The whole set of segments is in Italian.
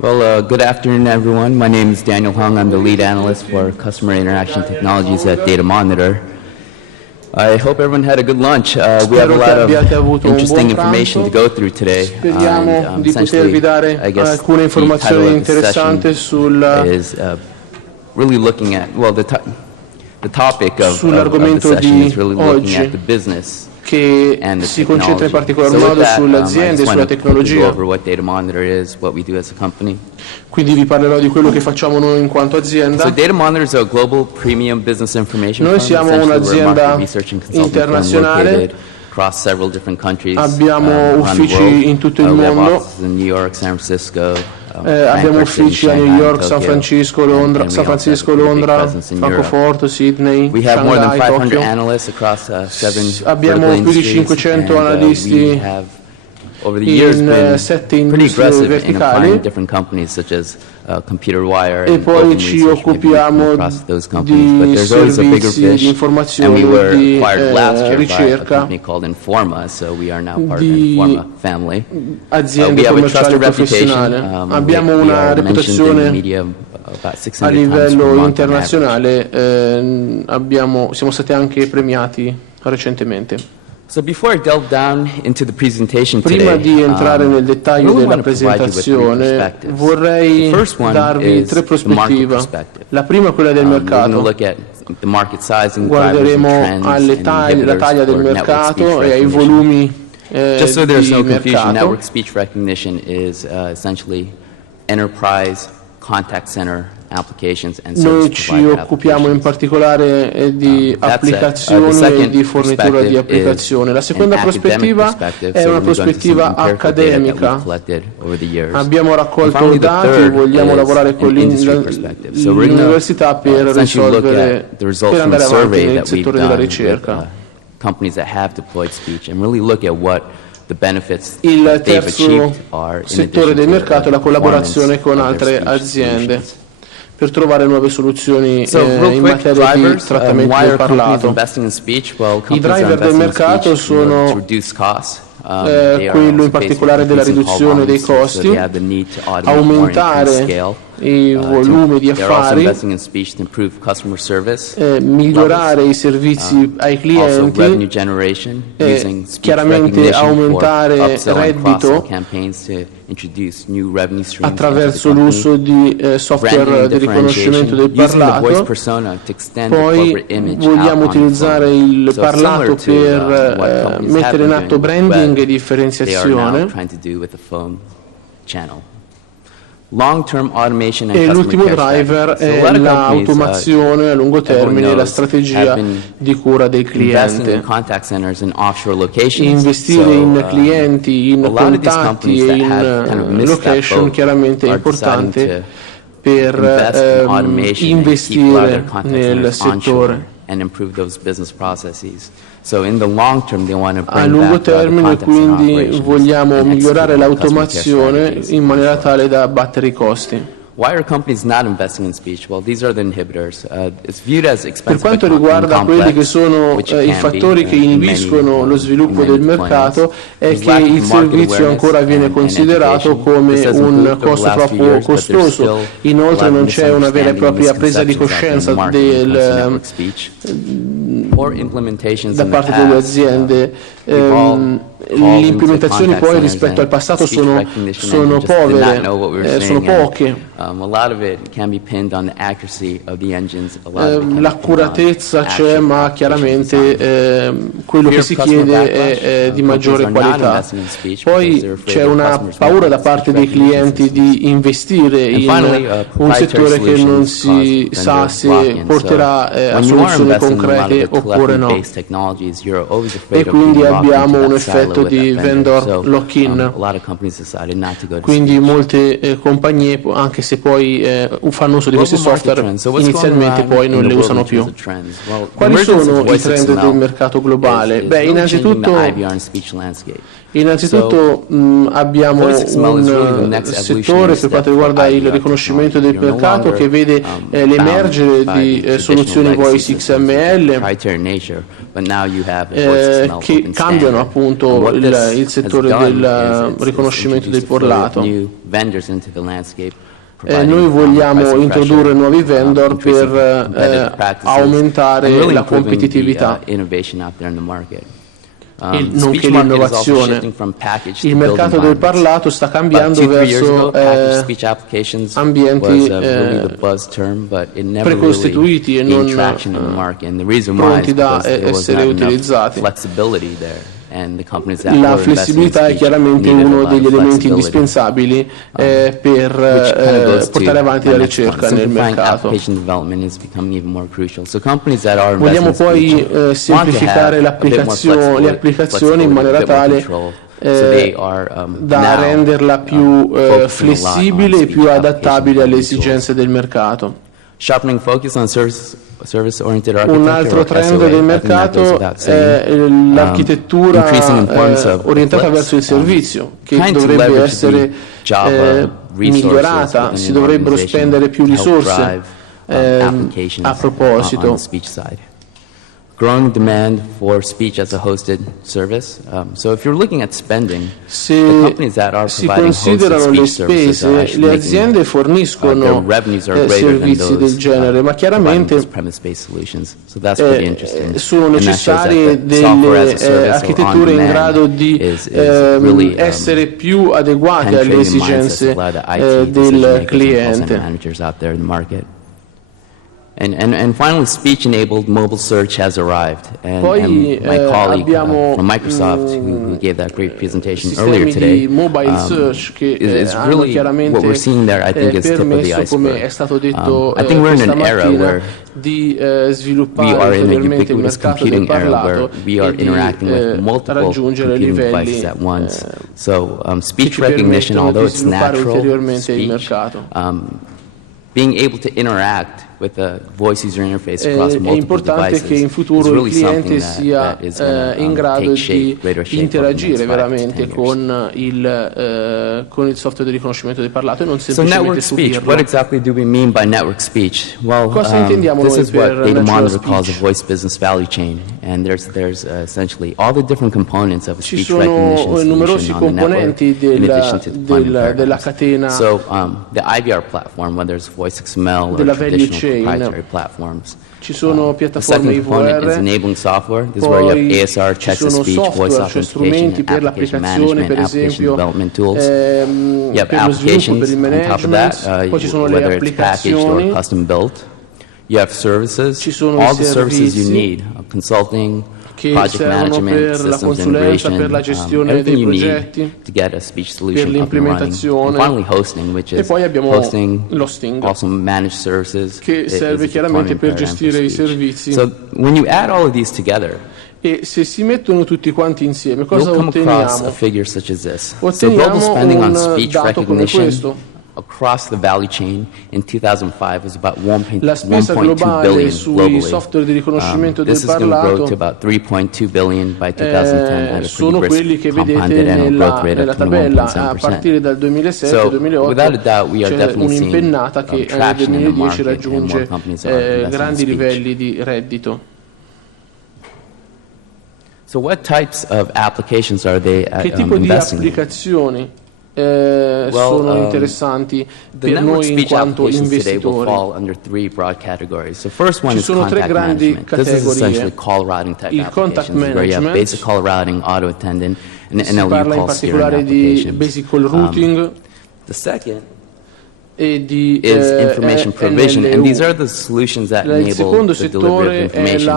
Well, good afternoon, everyone. My name is Daniel Hung. I'm the lead analyst for Customer Interaction Technologies at Data Monitor. I hope everyone had a good lunch. We have a lot of interesting information to go through today. Speriamo di potervi dare alcune informazioni interessanti really looking at, well, the topic of the sull'argomento session is really di looking at oggi, the business che and the si concentra in technology. particolar So with modo that, sulle I aziende just e sulla want to quickly go tecnologia. over what Data Monitor is, what we do as a company. Quindi vi parlerò di quello che facciamo noi in quanto azienda. So Data Monitor is a global premium business information Noi firm. siamo Essentially, we're a un'azienda market research and consulting firm internazionale. located across several different countries. Abbiamo around the uffici world. in tutto il We have mondo. offices in New York, San Francisco. Abbiamo uffici a New York, San Francisco, Londra, Francoforte, Sydney, We have more than Shanghai, 500 Tokyo. analysts across 7 Abbiamo vertical più di industries, 500 and, analisti we have over the years in been 7 pretty industrie aggressive in verticali. applying different companies such as Computer Wire E and poi Open ci Research, maybe occupiamo across those companies, but di there's always a bigger servizi di fish, and informazione we were di acquired last year by a ricerca company called Informa, so we are now part of the di Informa family. aziende We have a commerciali trusted reputation. professionali. Abbiamo We una are mentioned in the reputazione media about 600 a times per livello month on internazionale, siamo stati anche premiati recentemente. So before I delve down into the presentation Prima today, di entrare nel dettaglio really della want to provide you with three presentazione perspectives. vorrei The first one darvi is tre the market prospettive. perspective. La prima è quella del We're going to mercato. look at the market sizing, drivers and Guarderemo trends, and la inhibitors taglia del for network mercato speech e ai recognition. volumi Just so there's di no confusion, mercato. network speech recognition is essentially enterprise contact center applications and service Noi ci provider occupiamo in applications. particolare di applicazioni e di fornitura di applicazioni. La seconda prospettiva è una prospettiva accademica. Abbiamo raccolto dati e vogliamo lavorare con l'università per risolvere, per andare avanti nel settore della ricerca. Companies that have deployed speech and really look at what the benefits Il that they've terzo achieved are in settore addition del to mercato è la the collaborazione performance con of their altre speech aziende solutions. per trovare nuove soluzioni So, real in quick, materia di drivers, trattamento why del are companies parlato. investing in speech? Well, I companies are driver del investing in mercato speech in order to sono reduce costs. They are quello in also facing particolare della increasing call riduzione dei volumes, so costi, they have the need to automate more and aumentare increase scale. i volumi di They're also affari, investing in speech to improve customer service. migliorare i servizi ai Also revenue clienti, generation using speech chiaramente recognition aumentare for upsell and reddito cross-sell campaigns to introduce new revenue streams attraverso into the l'uso company. di software di riconoscimento del Using the voice parlato. persona to extend the Poi corporate image vogliamo out on the utilizzare phone. il So parlato similar to, what per companies have mettere been in atto doing with branding web, e they are now differenziazione. trying to do with the phone channel. Long-term automation and E customer l'ultimo care driver strategy. So a è lot of companies, l'automazione a lungo termine e la knows, strategia have been di cura del investing in cliente. contact centers in offshore locations. Investire So, in clienti, in a lot of these contatti companies e that have kind of in missed that location boat chiaramente è are deciding importante to invest in per automation and keep a lot of their investire contact nel centers onshore settore. and improve those business processes. So in the long term, they want to A bring lungo back the termine contact center quindi operations vogliamo and migliorare execute on customer care l'automazione strategies in maniera onshore. tale da abbattere i costi. Why are companies not investing in speech? Well, these are the inhibitors. It's viewed as Per expensive quanto and riguarda quelli che complex, sono which it i can fattori be, che in inibiscono many, lo sviluppo in del many mercato è There's che lack of il market servizio awareness ancora viene and considerato education. come This has un improved over the costo last few troppo years, but there's costoso. still Inoltre a lot non of c'è una vera e propria presa di misconceptions out coscienza there in the market when it comes to network speech. Poor implementations da in the parte delle past, aziende. calls Le into implementazioni contact poi centers rispetto al and passato speech sono recognition engine just did not povere, know what we were sono saying, and, poche. a lot of it can be pinned on the accuracy of the engines. A lot of it can be pinned on L'accuratezza c'è, actual ma application chiaramente design. quello Fear che of si customer chiede backlash. è di maggiore Companies are not qualità. investing in speech because Poi they're afraid c'è their una customers paura won't da like parte speech dei recognition clienti systems. di investire And in finally, un proprietary settore che non solutions si cause sa vendor se lock-in. porterà So a when you are soluzioni investing in a lot of concrete the oppure no. telephony-based technologies, you're always E afraid of quindi being locked abbiamo into un that silo effetto with di that vendor. vendor So, lock-in. a lot of companies decided not to go to Quindi speech. molte compagnie, anche se poi fanno uso di questi Global market software, trends. So what's going inizialmente on poi in non the le world usano in terms più. of trends? Well, the Quali emergence sono of i voice trend XML del mercato globale? is Beh, really changing the innanzitutto IVR and speech landscape. Innanzitutto abbiamo un settore per quanto riguarda il riconoscimento del mercato che vede l'emergere di soluzioni Voice XML che cambiano appunto il settore del riconoscimento del parlato. Noi vogliamo introdurre nuovi vendor per aumentare la competitività nonché l'innovazione. Il mercato del parlato sta cambiando verso ambienti precostituiti e non pronti da essere utilizzati. La flessibilità è chiaramente uno degli elementi indispensabili per portare avanti la ricerca nel mercato. Vogliamo poi semplificare le applicazioni in maniera tale da renderla più flessibile e più adattabile alle esigenze del mercato. Un altro trend del mercato è l'architettura orientata verso il servizio, che dovrebbe essere migliorata, si dovrebbero spendere più risorse a proposito. Growing demand for speech as a hosted service. So if you're looking at spending, se the companies that are si providing considerano le spese, le aziende forniscono servizi del genere, ma chiaramente sono necessarie delle architetture in grado di essere più adeguate alle esigenze del cliente. And finally, speech-enabled mobile search has arrived. And my colleague from Microsoft, who gave that great presentation earlier today, is really what we're seeing there. I think is tip of the iceberg. I think we're in an era where we are in a ubiquitous computing era where we are interacting with multiple computing devices at once. So speech recognition, although it's natural speech, being able to interact with a voice user interface across multiple devices che in futuro il cliente sia in grado di interagire veramente con il software di riconoscimento del parlato e non semplicemente speech. What exactly do we mean by network speech? Well, cosa intendiamo this noi is what per Data Monitor speech? calls a voice business value chain, and there's essentially all the different components of a Ci speech recognition sono numerosi solution on the network, componenti in addition to the deployment della paradigms. catena So the IVR platform, whether it's voice XML or della value traditional chain. proprietary platforms. Ci sono The piattaforme second component is IVR, enabling software. This is where you have poi ASR, ci text to sono speech, voice software, cioè authentication, strumenti per application l'applicazione, management, per application esempio, development tools. You have per lo sviluppo, per applications il on top of that, management, poi ci sono le whether it's packaged or applicazioni, custom built. You have services, ci sono all i the services you servizi need, consulting, che project servono management, per la systems consulenza, integration, per la gestione everything dei you need progetti, to get a speech per solution up and running. And l'implementazione. finally hosting, which E is poi abbiamo hosting, l'hosting, also managed services. che serve chiaramente per gestire i servizi. So when you add all of these together, E se si mettono tutti quanti insieme, cosa you'll come across a otteniamo? figure such as this. So global Otteniamo spending on un speech dato come recognition questo. across the value chain in 2005 was about La spesa 1.2 globale billion sui globally. software di riconoscimento This del is going to grow to parlato about 3.2 billion by 2010 at a sono pretty quelli brisk che vedete compounded annual growth rate nella of tabella. A 21.7%. partire dal 2007-2008 without a doubt, we are c'è definitely seeing un'impennata che nel traction in the 2010 market and more raggiunge companies are investing in grandi speech. livelli di reddito. So what types of applications are they Che tipo di investing in? applicazioni sono interessanti The per network noi in speech quanto applications today will investitori? fall under three broad categories. The first one Ci is sono tre contact grandi management. This is essentially categorie. call routing type Il contact applications where you have management. basic call routing, auto attendant, and Si NLU parla in call steering particolare di applications. basic call routing The second e di is information provision, and NLU. these are the solutions that Il enable secondo the delivery of settore è information.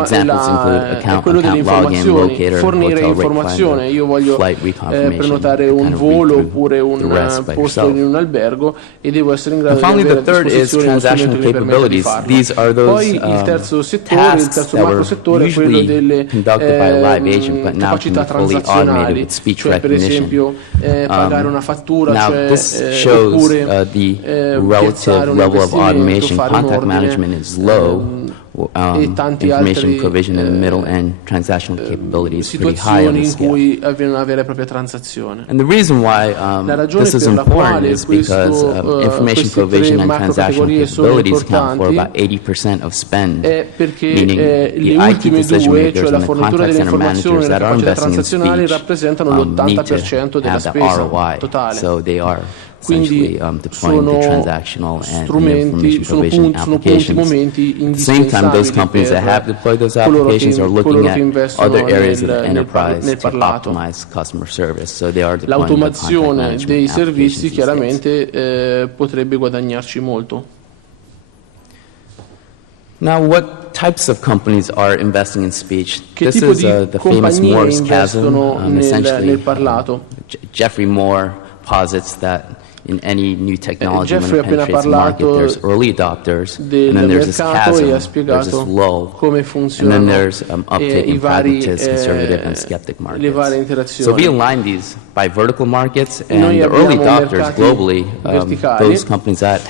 Examples include è quello delle account login, informazioni, locator, fornire hotel rate informazione. finder, Io voglio flight reconfirmation, prenotare to un kind of volo read through oppure un the rest by posto yourself. in un albergo e devo essere in grado And di finally, avere the a third is disposizione uno strumento transactional che mi permetta di capabilities. farlo. These are those Poi il terzo settore, il tasks terzo that macro were settore è quello usually delle conducted by a live agent, but now can capacità be fully automated transazionali, with speech cioè per recognition. esempio pagare una fattura, Now, cioè, this shows oppure the piazzare relative un level of investimento, automation. fare un Contact ordine, management is low, e tanti information provision in the middle and transactional capabilities pretty high on the situazioni in scale. cui avviene una vera e propria transazione. And the reason why this is important is because information provision and transactional capabilities account for about 80% of spend, meaning the IT decision makers and the contact center managers that are investing in speech need to have the ROI, so they are essentially deploying the transactional and information provision applications. At the same time, those companies that have deployed those applications are looking at other areas of the enterprise to optimize customer service, so they are deploying the contact L'automazione dei servizi applications chiaramente potrebbe guadagnarci molto. Now, what types of companies are investing in speech? Che This tipo is di the famous compagnie Moore's chasm. investono Essentially, nel parlato? Jeffrey Moore posits that in any new technology, when Jeffrey it ha appena penetrates the market, parlato there's early adopters, del and then there's this mercato chasm, e ha there's this spiegato lull, come and then funzionano there's uptake in pragmatist, conservative, and skeptic le varie markets. So we interazioni. align these by vertical markets, and Noi the early abbiamo adopters mercati globally, verticali. those companies that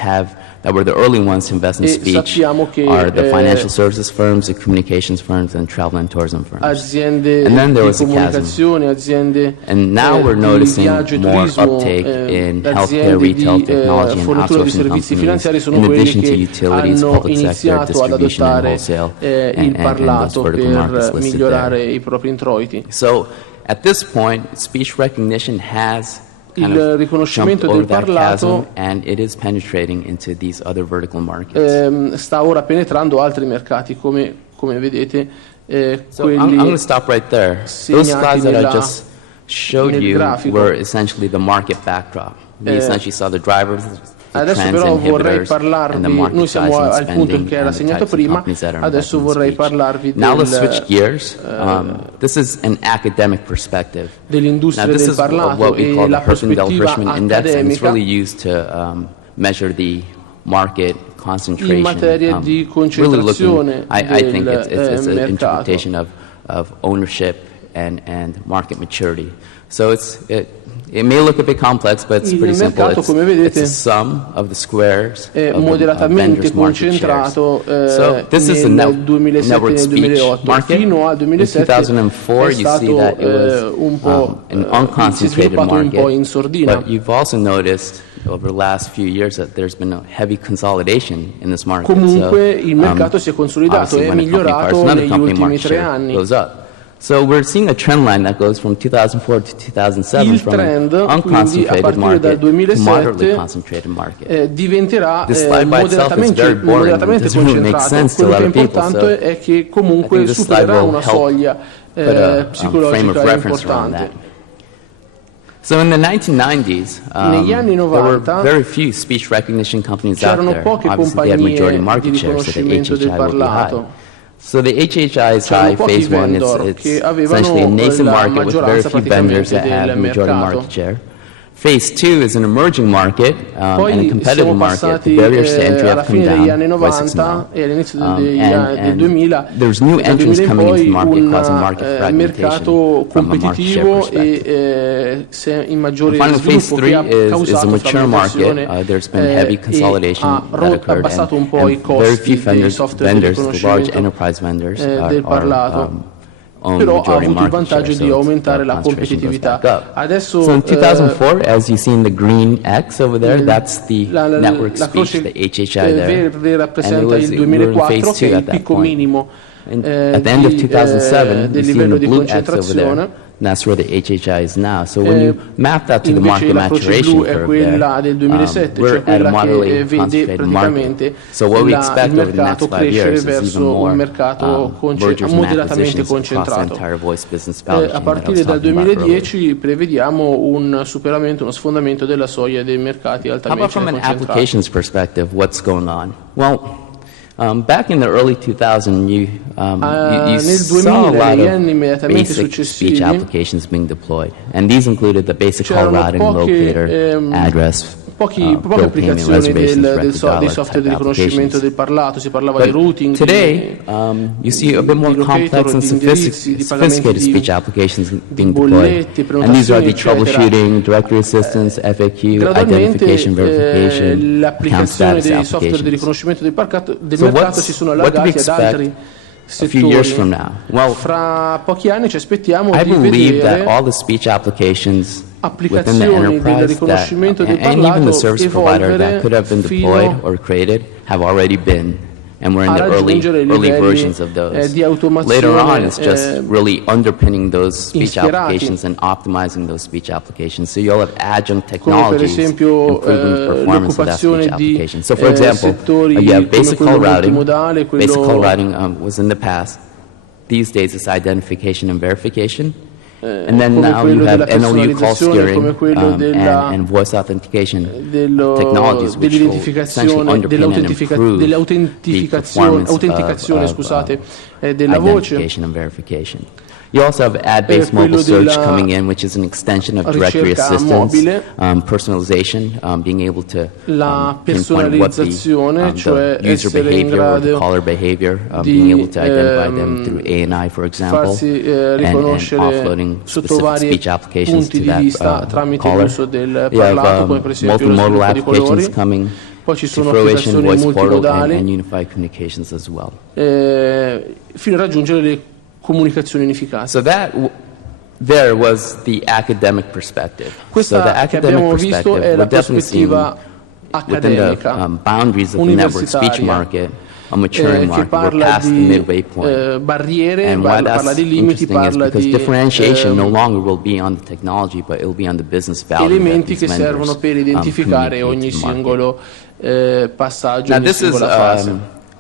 were the early ones to invest in E speech sappiamo che, are the financial services firms, the communications firms, and travel and tourism firms. Aziende And then there di was a chasm. comunicazione, aziende And now we're di noticing viaggio e more turismo, uptake in healthcare, aziende retail, di technology, and fornitura di outsourcing servizi companies, finanziari sono in quelli addition to che utilities, hanno public sector, iniziato ad distribution and adottare wholesale, il and those parlato vertical markets per listed migliorare there. i propri introiti. So at this point, speech recognition has kind Il of riconoscimento jumped del over that chasm, parlato and it is penetrating into these other vertical markets. sta ora penetrando altri mercati, come vedete. So I'm going to stop right there. Those slides that I just showed you were essentially the market backdrop. We essentially saw the drivers, the Adesso trends, però vorrei inhibitors, and the parlarvi, market noi siamo size and al punto spending, che era and the segnato types of prima, companies that are adesso investing in vorrei speech. parlarvi Now let's switch gears. This is an academic perspective. dell'industria This del is parlato what we call e the la prospettiva Herfindahl-Hirschman Index, and it's accademica really used to measure the market concentration. in materia di Really looking, concentrazione I think del it's an mercato. interpretation of ownership and market maturity. So it may look a bit complex, but it's pretty simple. mercato, come vedete, It's the sum of the squares è of the moderatamente vendors' market shares. concentrato So this is the nel network 2007 e nel speech 2008. market. Fino al 2007 In 2004, è you see stato that it was un po' an si è unconcentrated sviluppato un po' in market. sordina. But you've also noticed over the last few years that there's been a heavy consolidation in this market. Comunque il mercato si è consolidato e è migliorato negli ultimi 3 anni. Goes up. So we're seeing a trend line that goes from 2004 to 2007 Il from an trend, quindi, a unconcentrated partire market dal to moderately 2007 concentrated market. diventerà This slide by itself is very boring. It moderatamente doesn't really make concentrato. sense to a Quello che è lot of people. So importante è che I comunque think this slide supererà will una help soglia put a frame of psicologica reference around that. importante. So in the 1990s, Negli anni there were 90 very few speech recognition companies out c'erano there. poche Obviously, they had majority compagnie di market share, so the riconoscimento del HHI would be high. parlato. So the HHI is C'erano high, pochi phase one, vendor it's che essentially a avevano nascent la market with very maggioranza few vendors that praticamente have del majority mercato. market share. Phase two is an emerging market and a Poi competitive siamo market. The passati barriers to entry alla have come fine degli anni down by 6 90 e all'inizio and del 2000 there's new dal entrants 2000 in coming into the poi market un causing market fragmentation mercato from a market share competitivo perspective. e in maggiore Finally, phase sviluppo three che ha is a causato mature market. frammentazione There's been heavy consolidation ha that occurred, abbassato un po' i and very costi few dei software di vendors, the large riconoscimento enterprise vendors, del parlato. own Però ha majority avuto il market share, vantaggio so di aumentare la concentration goes competitività. back up. Adesso So in 2004, as you see in the green X over there, that's the network la speech, croce the HHI there. verde rappresenta And il we were in 2004 phase che è two il at that picco point. minimo And at the end of 2007, del you see in livello the di blue X over there, concentrazione. and that's where the HHI is now. So when you map that to the Invece market la croce maturation blu è curve quella there, del 2007, we're cioè at a quella che moderately vede concentrated praticamente market. So what we il expect over the next mercato 5 crescere years is even verso more un mercato mergers and moderatamente acquisitions across the concentrato. entire voice business value chain A that I partire was dal talking about earlier. 2010 prevediamo un superamento, uno sfondamento della soglia dei mercati How about altamente from an concentrati. applications perspective, what's going on? Well, back in the early 2000s, you nel saw a 2000, lot negli anni of immediatamente basic successivi, speech applications being deployed, and these included the basic call c'erano routing, poche locator, address, poche applicazioni dei software di riconoscimento del parlato, si parlava di routing, today, you see a bit more complex and sophisticated speech applications being deployed. And these are the troubleshooting, directory assistance, FAQ, identification, verification, account status software di applications. riconoscimento del mercato si sono allargati ad altri a few years from now? Well, fra pochi anni ci aspettiamo I di believe that vedere all the speech applications within the applicazioni del enterprise riconoscimento del and even the service parlato provider that could have been deployed fino or created have already been. And we're in a the raggiungere early livelli, versions of those. di automazione, Later on, it's just really underpinning those speech ispirati. applications and optimizing those speech applications. So you'll have adjunct come per technologies esempio improving the performance of that speech l'occupazione di application. So for example, settori you have come basic quello call routing. multimodale, Basic call quello routing was in the past. These days it's identification and verification. And then come now you quello have della NLU call personalizzazione, steering come quello and voice authentication technologies, which will essentially underpin and improve the performance della voce. identification and verification. You also have ad-based mobile search coming in, which is an extension of directory assistance, personalization, being able to pinpoint what the user behavior or the caller behavior, being able to identify them through ANI, for example, and offloading specific speech applications to that caller. You have multimodal applications coming Poi ci to sono fruition, applicazioni voice portal, multimodali and unified communications as well. Fino a raggiungere le comunicazioni unificate. So there was the academic perspective. So the Questa che abbiamo visto è la prospettiva within the accademica, boundaries of the network speech market, a maturing che market. We're parla past the di midway point. barriere, And why parla that's di limiti, interesting is parla because di differentiation no longer will be on the technology, but it will be on the business value that elementi these che servono vendors per identificare communicate ogni to the market. singolo passaggio, Now ogni this is singola fase.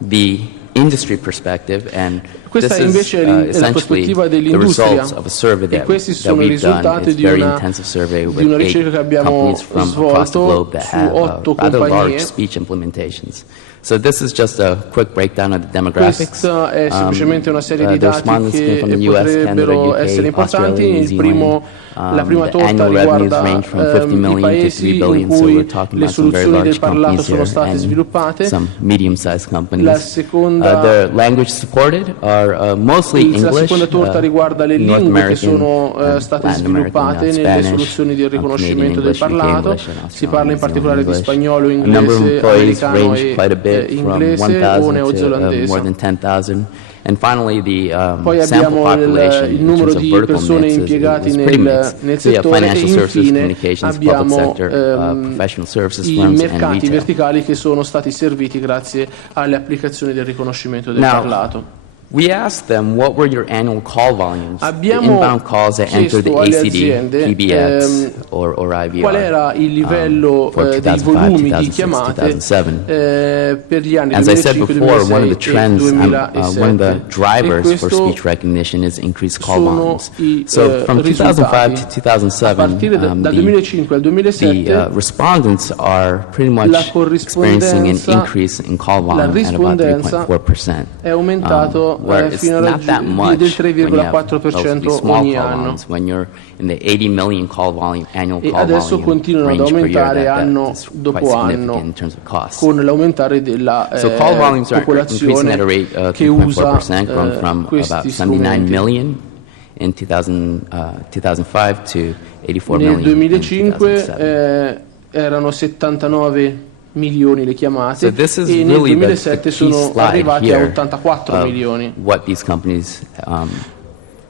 the industry perspective, and Questa this is invece è la essentially prospettiva the dell'industria, results of a survey e questi that sono i we've done. risultati It's di a very una intensive survey with ricerca 8 che abbiamo companies from across the globe that svolto have su 8 rather large compagnie. speech implementations. So this is just a quick breakdown of the demographics. Questa è semplicemente una serie di the dati respondents came che from the US, Canada, potrebbero UK, essere importanti. Australia, New Zealand. La prima The torta annual revenues riguarda range from 50 i million to 3 paesi in billion, so cui we're talking le about some very soluzioni del large parlato companies sono here state and sviluppate. some medium-sized companies. La seconda, the language supported are mostly la English, seconda torta riguarda le North lingue che American, sono state Latin American, sviluppate nelle Spanish, soluzioni di riconoscimento del Canadian English, UK parlato. English, and Si parla in Australian particolare di English. spagnolo, A number of inglese, employees americano range quite a e bit from inglese 1,000 o to neozelandese. more than 10,000. And finally, the Poi sample abbiamo population il in numero terms of di vertical persone mix impiegate is pretty nel mixed. So you have settore, e financial services, infine communications, public abbiamo sector, professional services i firms, and mercati retail. verticali che sono stati serviti grazie alle applicazioni del riconoscimento del Now, parlato. We asked them what were your annual call volumes, the Abbiamo inbound calls that enter the chiesto alle ACD, aziende, PBX, or IVR. Qual era il livello for dei 2005, volumi di 2006, chiamate 2007. per gli anni As I said 2005, before, one of the 2006 trends, e one of 2007. the drivers E for questo speech recognition is increased call sono volumes. i So from 2005 to risultati. 2007, A partire dal 2005 al 2007 the respondents are pretty la much experiencing an corrispondenza, increase in call la volume at about rispondenza 3.4%. è aumentato Where it's fino a not that much del when you have 3,4% relatively small ogni call anno. volumes. When you're in the 80 million call volume, annual E call adesso volume continuano ad range per year, aumentare anno that's quite dopo significant anno in terms of cost. con l'aumentare della So call volumes are increasing at a popolazione rate of che usa 3.4%, growing from about questi 79 strumenti. million in 2005 to 84 Nel million in 2005 2007. erano 79 milioni le chiamate So this is e nel really the 2007 key sono slide arrivati a here 84 of milioni. what these companies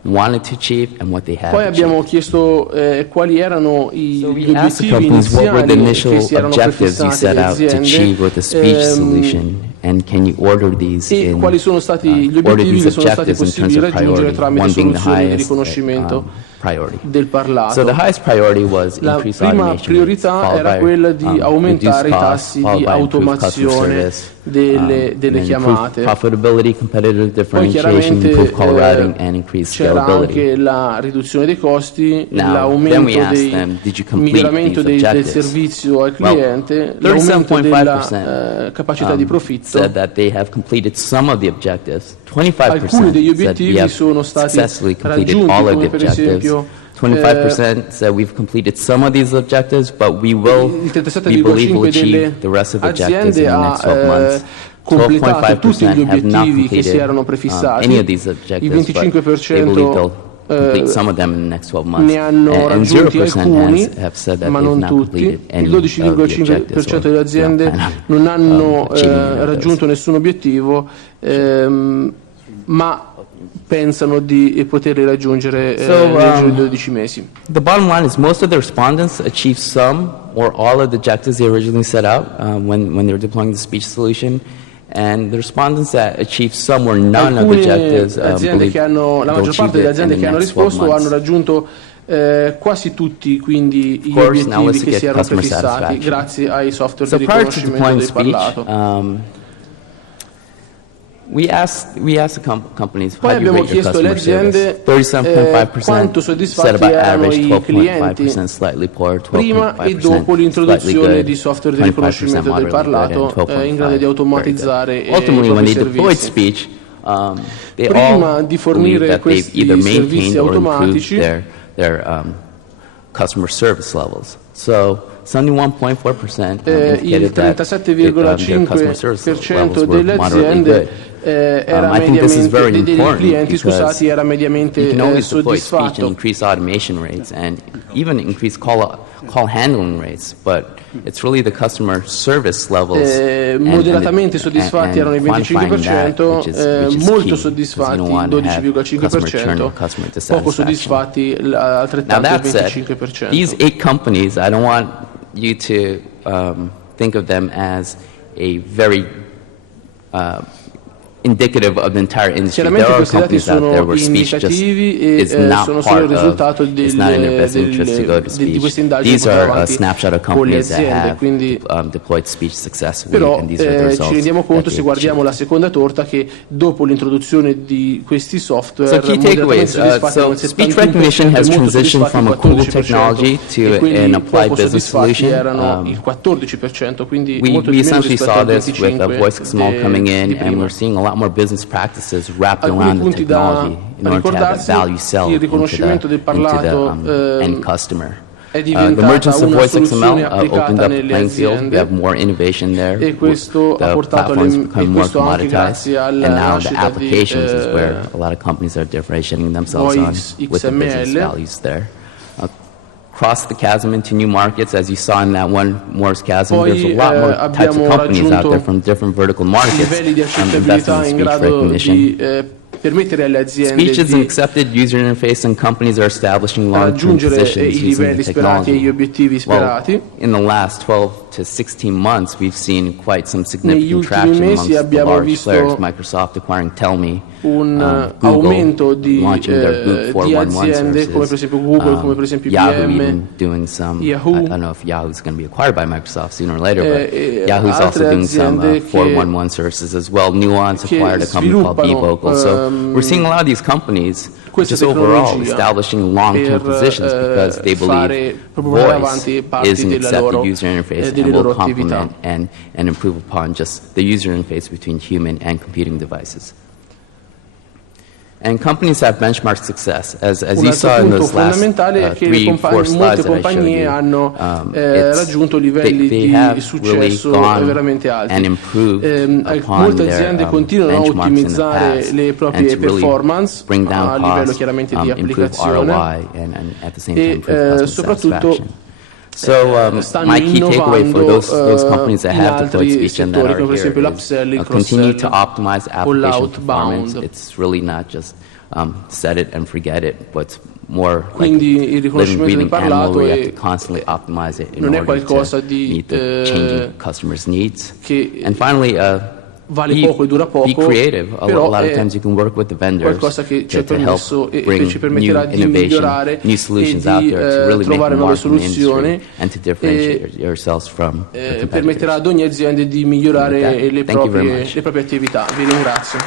wanted to achieve and what they have Poi achieved. abbiamo chiesto quali erano gli We asked the obiettivi companies what were the iniziali initial che si erano objectives you prefissati set le out to achieve aziende with the speech solution, and can you order these e in quali sono stati gli order obiettivi these che sono stati objectives in terms possibili of raggiungere priority, tramite one being the soluzioni di highest riconoscimento priority. del parlato. So the highest priority was La increased prima automation priorità rates, era followed quella by, di aumentare i reduced tassi costs, di followed by improved customer automazione service, delle and then chiamate. improved profitability, competitive Poi differentiation, chiaramente improved call routing, and increased c'era scalability. anche la riduzione dei costi, Now, then l'aumento we asked them, did you complete miglioramento these del objectives? servizio al Well, cliente, l'aumento della capacità di profitto. said that they have completed some of the objectives. 25% Alcuni degli said we obiettivi have sono stati successfully completed raggiunti, all of the come per objectives. esempio 25% said we've completed some of these objectives, but we believe we'll achieve the rest of the objectives in the next 12 months. Completato tutti gli obiettivi che si erano prefissati, il 25% complete some of them in the next 12 months. Ne hanno raggiunti alcuni, ma non tutti. Il 12,5% delle aziende non hanno raggiunto nessun obiettivo, ma pensano di poterli raggiungere nel giro di 12 mesi. The bottom line is most of the respondents achieved some or all of the objectives they originally set out when they were deploying the speech solution. And the respondents that achieved some or none of the objectives, la maggior parte delle aziende che hanno risposto hanno raggiunto quasi tutti quindi gli obiettivi che si erano prefissati grazie ai software di riconoscimento del parlato. We asked the companies, poi abbiamo chiesto alle aziende quanto soddisfatti erano i clienti prima e dopo l'introduzione di software di riconoscimento del parlato in grado di automatizzare i propri servizi. Prima di fornire questi servizi automatici, customer service levels. So 71.4% il 37,5% delle aziende era dei clienti era mediamente soddisfatto. Increase automation rates and even increase call handling rates, but it's really the customer service levels. Moderatamente soddisfatti erano il 25%, molto soddifatti il 12,5%, poco soddisfatti altrettanto il 25%. These 8 companies, I don't want you to think of them as a very indicative of the entire industry. There are companies out there where speech just is not part of, it's not in their best interest to go to speech. These are a snapshot of companies that have deployed speech successfully, and these are the results. Ci rendiamo conto, se guardiamo la seconda torta, che dopo l'introduzione di questi software, so key takeaways, speech recognition has transitioned from a cool technology to an applied business solution. Il 14%, quindi we essentially saw this with Voice XML coming in, and we're seeing a lot more business practices wrapped around the technology in order to have that value sell into the end customer. The emergence of Voice XML opened up the playing field. We have more innovation there. The platforms become more commoditized, and now the applications is where a lot of companies are differentiating themselves on with the business values there. Cross the chasm into new markets, as you saw in that one Moore's chasm. There's a lot more types of companies out there from different vertical markets investing in speech recognition. Speech is an accepted user interface, and companies are establishing long-term positions using the technology. Well, in the last 12 to 16 months, we've seen quite some significant traction amongst the large players, Microsoft acquiring TellMe, aumento di aziende come per esempio Google, come per esempio Yahoo even doing some, I don't know if Yahoo's going to be acquired by Microsoft sooner or later, but Yahoo's also doing some 411 services as well. Nuance acquired a company called BeVocal. So we're seeing a lot of these companies just overall establishing long-term positions because they believe voice is an accepted user interface and will complement and improve upon just the user interface between human and computing devices. And companies have benchmarked success, as you saw in those last 3-4 slides that I showed you. Raggiunto livelli di successo veramente alti. Molte aziende continuano a ottimizzare le proprie performance a livello chiaramente di applicazione e soprattutto my key takeaway for those companies that have deployed speech and that are here is continue to optimize application performance. It's really not just set it and forget it, but more like living, breathing animal where you have to constantly optimize it in order to meet the changing customers' needs. And finally, vale poco e dura poco, be creative. A lot of times you can work with the vendors qualcosa che ci è permesso e bring ci permetterà new di migliorare new solutions e out di there to really trovare make nuove mark in the soluzioni industry and to differentiate yourselves from the permetterà ad ogni azienda di migliorare le proprie attività. Vi ringrazio.